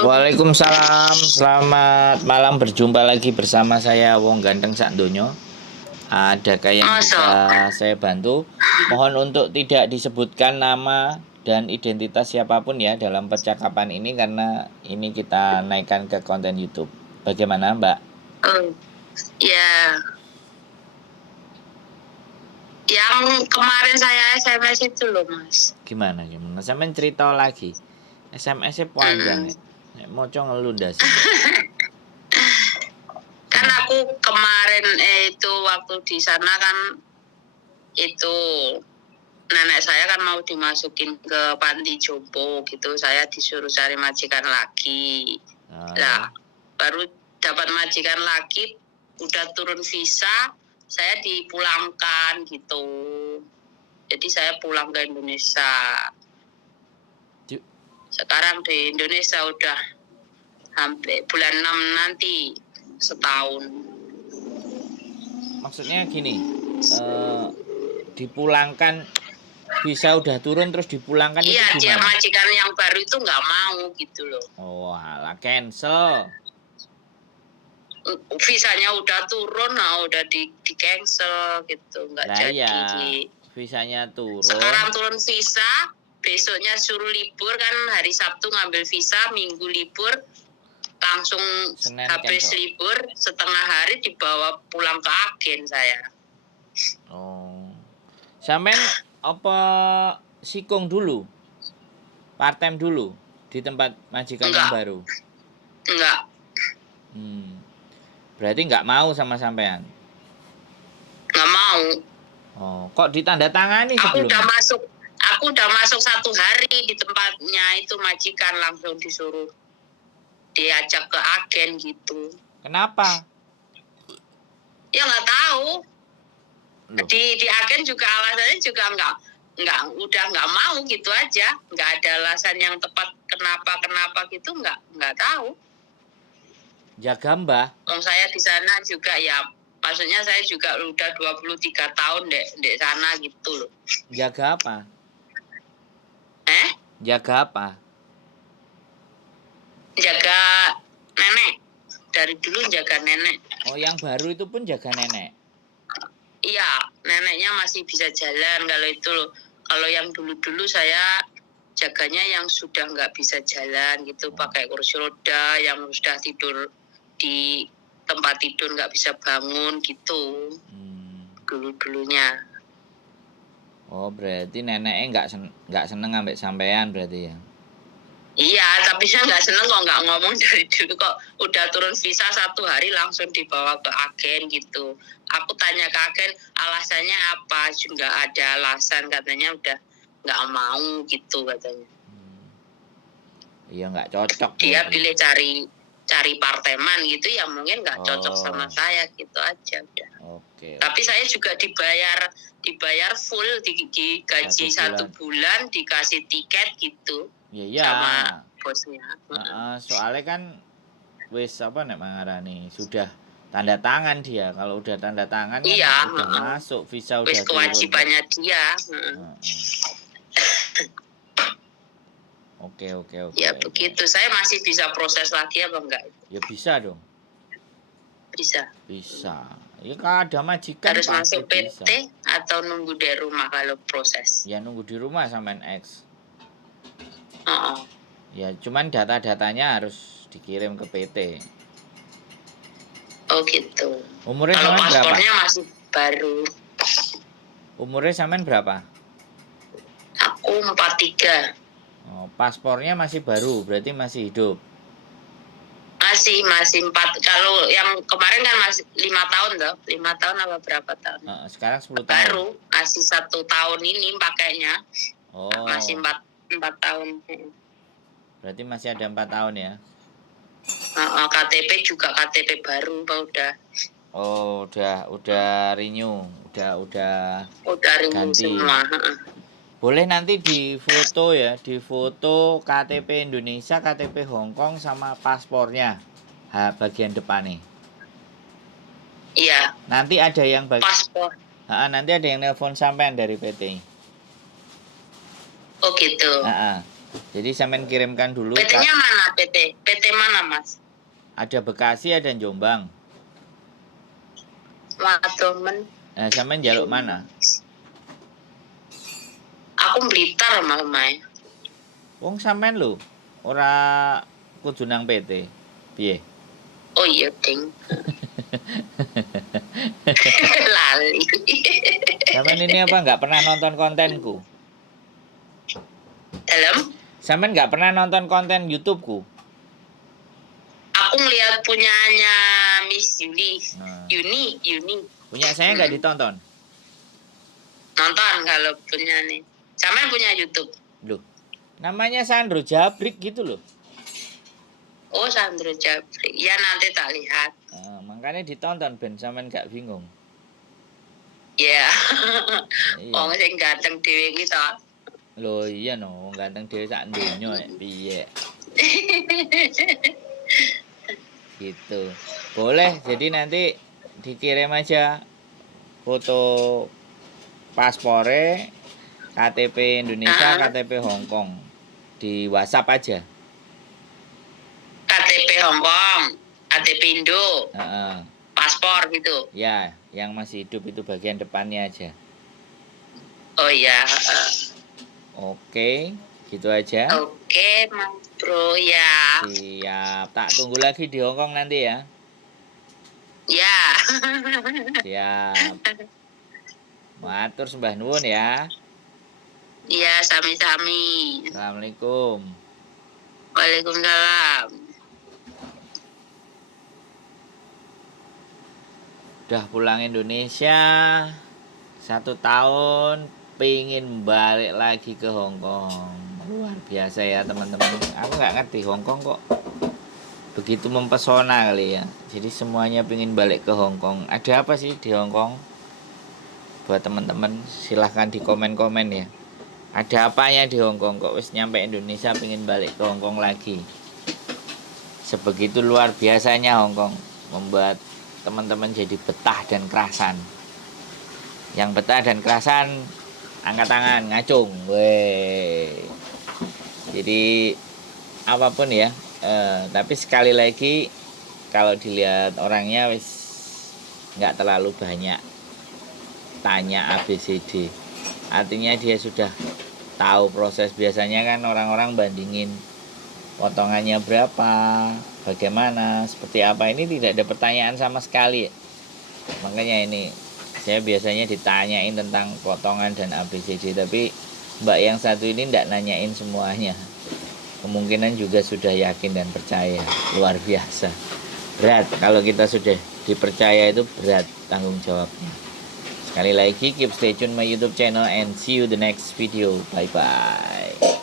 Waalaikumsalam, selamat malam, berjumpa lagi bersama saya Wong Ganteng Sak Donya. Adakah yang bisa Masa? saya bantu? Mohon untuk tidak disebutkan nama dan identitas siapapun ya dalam percakapan ini karena ini kita naikkan ke konten YouTube. Bagaimana, Mbak? Oh, ya. Yang kemarin saya SMS itu loh, Mas. Gimana? Sampeyan cerita lagi. SMS-nya panjang Hmm. ya. Nek moco ngelu ndase. Kan Gimana? aku kemarin itu waktu di sana kan itu nenek saya kan mau dimasukin ke panti jompo gitu. Saya disuruh cari majikan lagi. Nah, Nah, baru dapat majikan lagi, udah turun visa, saya dipulangkan gitu. Jadi saya pulang ke Indonesia. Di- Sekarang di Indonesia udah hampir bulan 6 nanti setahun. Maksudnya gini, dipulangkan visa udah turun terus dipulangkan itu Iya, dia gimana? majikan yang baru itu nggak mau gitu loh. Oh, alah cancel. Visanya udah turun, nah udah di cancel gitu, nggak Lah iya, jadi. visanya turun. Sekarang turun visa, besoknya suruh libur kan, hari Sabtu ngambil visa, Minggu libur, langsung Senin habis cancel. libur setengah hari dibawa pulang ke agen saya. Oh. Sampean apa sikung dulu? Part time dulu di tempat majikan yang Enggak, baru. enggak, Berarti nggak mau sama sampean. nggak mau. Oh, kok ditandatangani Aku udah sebelumnya? masuk, aku udah masuk 1 hari di tempatnya itu majikan, langsung disuruh diajak ke agen gitu. Kenapa? Ya nggak tahu. Loh, Di agen juga alasannya juga udah nggak mau gitu aja, nggak ada alasan yang tepat kenapa gitu, nggak tahu. jaga mbah. Saya di sana juga ya, maksudnya saya juga udah 23 tahun di sana gitu loh. Jaga apa? Eh? Jaga apa? Jaga nenek. Dari dulu jaga nenek. Oh, yang baru itu pun jaga nenek. Iya, neneknya masih bisa jalan kalau itu loh. Kalau yang dulu-dulu saya jaganya yang sudah nggak bisa jalan gitu, pakai kursi roda, yang sudah tidur di tempat tidur nggak bisa bangun gitu. Dulu-dulunya. Oh, berarti neneknya nggak seneng ambek sampean berarti ya? Iya, tapi saya nggak seneng kok nggak ngomong dari dulu kok. Udah turun visa 1 hari langsung dibawa ke agen gitu. Aku tanya ke agen alasannya apa, nggak ada alasan, katanya udah nggak mau gitu katanya. Iya nggak cocok Dia berarti. pilih cari parteman gitu ya, mungkin nggak cocok sama saya gitu aja udah. Oke. Tapi saya juga dibayar full, digaji 1 bulan, dikasih tiket gitu. Iya. Sama bosnya. Soalnya kan wis apa nek mangarani sudah tanda tangan dia. Kalau udah tanda tangan kan Iya, udah masuk, visa wis udah turun. kewajibannya dia. Oke. Ya begitu. Saya masih bisa proses lagi apa enggak? Ya bisa dong. Bisa. Ya kalau ada majikan Harus pasti masuk bisa. PT atau nunggu di rumah kalau proses? Ya nunggu di rumah sampean X. Oh, Ya cuman data-datanya harus dikirim ke PT. oh gitu. Umurnya Kalau sampean berapa? paspornya masih baru. Umurnya sampean berapa? Aku 43. Oh, paspornya masih baru, berarti masih hidup. Masih 4. Kalau yang kemarin kan masih 5 tahun toh. 5 tahun apa berapa tahun? Sekarang 10 tahun. Baru masih 1 tahun ini pakainya. Oh. Masih 4 tahun. Berarti masih ada 4 tahun ya. KTP juga KTP baru udah. Oh, udah renew, udah renew ganti. Semua. Boleh nanti di foto ya, di foto KTP Indonesia, KTP Hong Kong sama paspornya. Bagian depan nih. Iya. Nanti ada yang paspor. Nanti ada yang nelpon sampean dari PT. Oh gitu. Jadi sampean kirimkan dulu. PT-nya mana PT? PT mana Mas? Ada Bekasi, ada Jombang. Waduh men. Nah, sampean jaluk mana? Aku Blitar malah main. Wong sampean lho, ora kudu nang PT. Piye? Oh iya ding. Lali. Sampean ini apa nggak pernah nonton kontenku? Dalam? Sampean nggak pernah nonton konten YouTubeku? Aku ngeliat punyanya Miss Yuni. Nah. Yuni. Punya saya nggak ditonton? Nonton kalau punya nih. Sama punya YouTube. Loh, namanya Sandro Jabrik gitu loh. Oh Sandro Jabri. Ya nanti tak lihat. Nah, makanya ditonton ben sampean nggak bingung. Ya. Iya. Oh sing ganteng dhewe iki to. Loh iya no, ganteng dhewe sak donya piye. Gitu. Boleh, jadi nanti dikirim aja foto paspore, KTP Indonesia, KTP Hong Kong di WhatsApp aja. KTP Hong Kong, KTP Indo, Heeh. paspor gitu. Ya, yang masih hidup itu bagian depannya aja. Oh iya. Oke, gitu aja. Oke, Mas Bro ya. Siap. Tak tunggu lagi di Hong Kong nanti ya. Ya. Siap. Matur sembah nuwun ya. Iya, sami-sami. Assalamualaikum. Waalaikumsalam. Udah pulang Indonesia 1 tahun, pingin balik lagi ke Hong Kong. Luar biasa ya teman-teman. Aku nggak ngerti Hong Kong kok begitu mempesona kali ya. Jadi semuanya pingin balik ke Hong Kong. Ada apa sih di Hong Kong? Buat teman-teman silahkan di komen-komen ya. Ada apanya di Hong Kong kok wis nyampe Indonesia pingin balik ke Hong Kong lagi. Sebegitu luar biasanya Hong Kong membuat teman-teman jadi betah dan kerasan. Yang betah dan kerasan angkat tangan, ngacung. Weh. Jadi apapun ya, tapi sekali lagi kalau dilihat orangnya wis nggak terlalu banyak tanya ABCD. Artinya dia sudah tahu proses. Biasanya kan orang-orang bandingin potongannya berapa, bagaimana, seperti apa. Ini tidak ada pertanyaan sama sekali. Makanya ini saya biasanya ditanyain tentang potongan dan ABCD, tapi mbak yang satu ini tidak nanyain semuanya. Kemungkinan juga sudah yakin dan percaya. Luar biasa. Berat kalau kita sudah dipercaya, itu berat tanggung jawabnya. Sekali lagi keep stay tune my YouTube channel and see you the next video. Bye bye.